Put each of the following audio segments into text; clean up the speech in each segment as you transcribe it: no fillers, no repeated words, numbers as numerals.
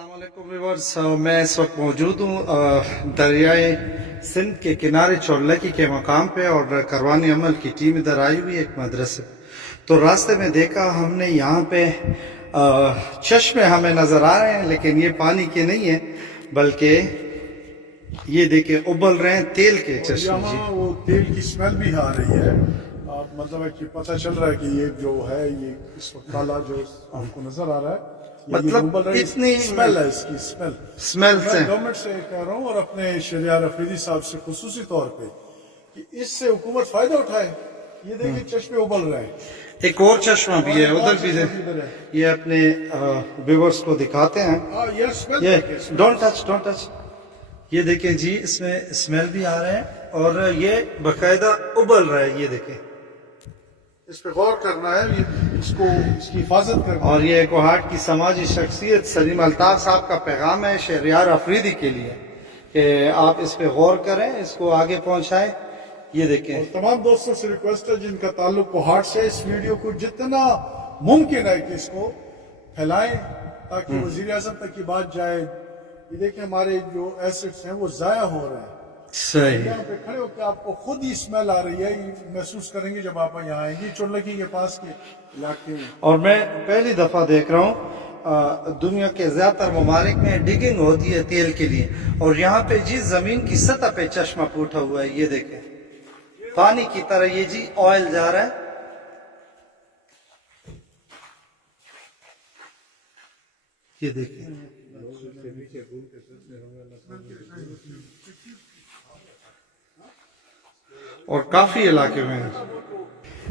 अस्सलाम वालेकुम व्यूअर्स, मैं इस वक्त मौजूद हूँ दरियाए सिंध के किनारे चौलकी के मकाम पे और करवानी अमल की टीम इधर आई हुई है एक मदरसे। तो रास्ते में देखा हमने यहाँ पे चश्मे हमें नज़र आ रहे हैं, लेकिन ये पानी के नहीं है बल्कि ये देखे उबल रहे हैं तेल के चश्मे। यहाँ वो तेल की स्मेल भी आ रही है। मतलब है कि पता चल रहा है कि ये जो है ये इस वक्त काला जो आपको नजर आ रहा है, मतलब इतनी स्मेल है, इसकी स्मेल से गवर्नमेंट से कह रहा हूँ और अपने शहरियार अफरीदी साहब से खुसूसी तौर पे कि इससे हुकूमत फायदा उठाए। ये देखिए चश्मे उबल रहे हैं। एक और चश्मा भी है उधर भी है। ये अपने व्यूअर्स को दिखाते हैं। ये डोंट टच। ये देखें जी, इसमें स्मेल भी आ रहे हैं और ये बकायदा उबल रहा है। ये देखें, इस पे गौर करना है, इसको इसकी हिफाजत करना। और ये कोहाट की समाजी शख्सियत सलीम अल्ताफ साहब का पैगाम है शहरियार अफरीदी के लिए कि आप इस पे गौर करें, इसको आगे पहुंचाएं। ये देखें, और तमाम दोस्तों से रिक्वेस्ट है जिनका ताल्लुक कोहाट से, इस वीडियो को जितना मुमकिन है कि इसको फैलाएं ताकि वजीर आज़म तक की बात जाए। ये देखिए हमारे जो एसेट्स हैं वो जाया हो रहे हैं। सही। यहाँ पे खड़े होकर आपको खुद ही स्मेल आ रही है, ये महसूस करेंगे जब आप यहाँ आएंगे चुरलकी के पास के इलाके में। और मैं पहली दफा देख रहा हूँ दुनिया के ज्यादातर ममालिक में डिगिंग होती है तेल के लिए, और यहाँ पे जी जमीन की सतह पे चश्मा फूटा हुआ है। ये देखें, पानी की तरह ये जी ऑयल जा रहा है। ये देखें, और काफी इलाके में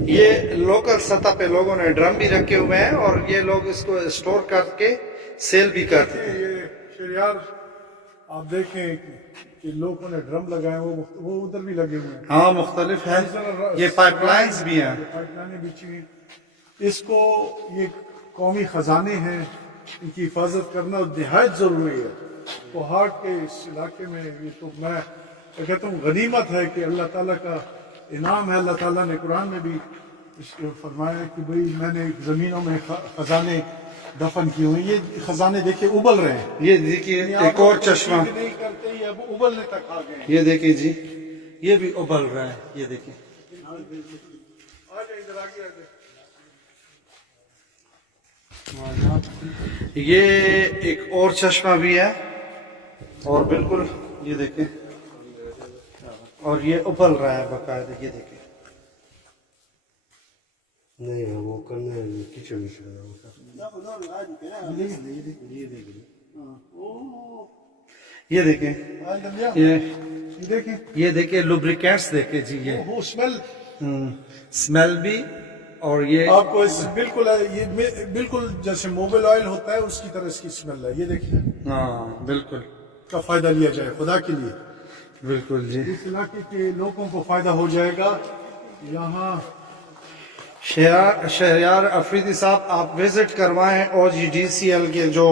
ये लोकल सतह पे लोगों ने ड्रम भी रखे हुए हैं और ये लोग इसको स्टोर करके सेल भी करते हैं। ये शहरियार आप देखें कि लोगों ने ड्रम लगाए, वो उधर भी लगे हुए हैं। हाँ, मुख्तलिफ है। ये पाइपलाइंस भी हैं, पाइपलाइनें बिछी हुई। इसको ये कौमी खजाने हैं, इनकी हिफाजत करना निहायत जरूरी है। कोहाट के इस इलाके में ये तो मैं कहता हूँ गनीमत है कि अल्लाह ताला का इनाम है। अल्लाह ताला ने कुरान में भी फरमाया कि भाई मैंने जमीनों में खजाने दफन किए हुए। ये खजाने देखिए उबल रहे हैं। ये देखिए एक और चश्मा नहीं करते ही अब उबलने तक आ गए। ये देखिए जी, ये भी उबल रहा है। ये देखिए, ये एक और चश्मा भी है और बिल्कुल ये देखें, और ये उबल रहा है बकायदा। ये देखें, नहीं है वो करने किचन में ये देखें, ये देखें लुब्रिकेंट्स देखें जी। ये स्मेल स्मेल भी, और ये आपको बिल्कुल ये बिल्कुल जैसे मोबाइल ऑयल होता है उसकी तरह इसकी स्मेल है। ये देखिए, हाँ बिल्कुल, का फायदा लिया जाए खुदा के लिए। बिल्कुल जी, इस इलाके के लोगों को फायदा हो जाएगा। यहाँ शहरियार अफरीदी साहब आप विजिट करवाएं, OGDCL के जो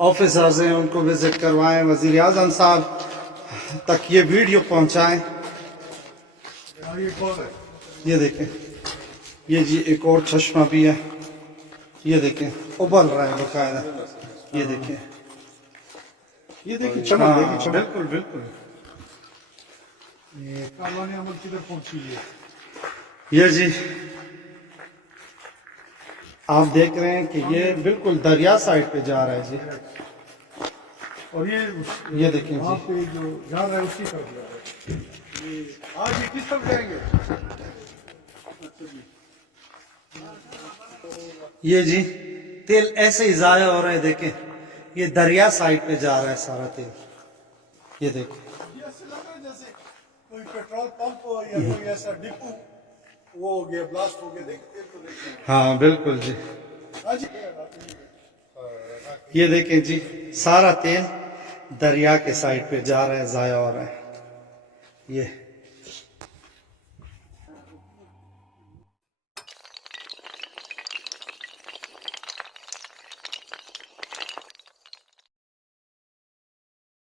ऑफिसर्स हैं उनको विजिट करवाएं, वजीर आज़म साहब तक ये वीडियो पहुंचाएं। ये कौन है? ये देखें, ये जी एक और चश्मा भी है। ये देखें, उबल रहा है बकायदा। ये देखें, ये देखिए चमक, देखिए चमक। बिल्कुल बिल्कुल। ये कारवानी अमल किधर पहुंची है? ये जी आप देख रहे हैं कि ये बिल्कुल दरिया साइड पे जा रहा है जी। और ये देखें वहाँ जी, पे जो जा रहा है उसी तरफ जा रहा है। आज ये किस तरफ जाएंगे? ये जी तेल ऐसे ही जाया हो रहा है। देखें, ये दरिया साइड पे जा रहा है सारा तेल। ये देखो, ये ऐसे लग रहा है जैसे कोई पेट्रोल पंप या कोई ऐसा डिपो वो हो गया, ब्लास्ट हो गया। देखते तो देखते हैं। हाँ बिल्कुल जी। आज ये देखें जी, सारा तेल दरिया के साइड पे जा रहा है, जाया हो रहा है। ये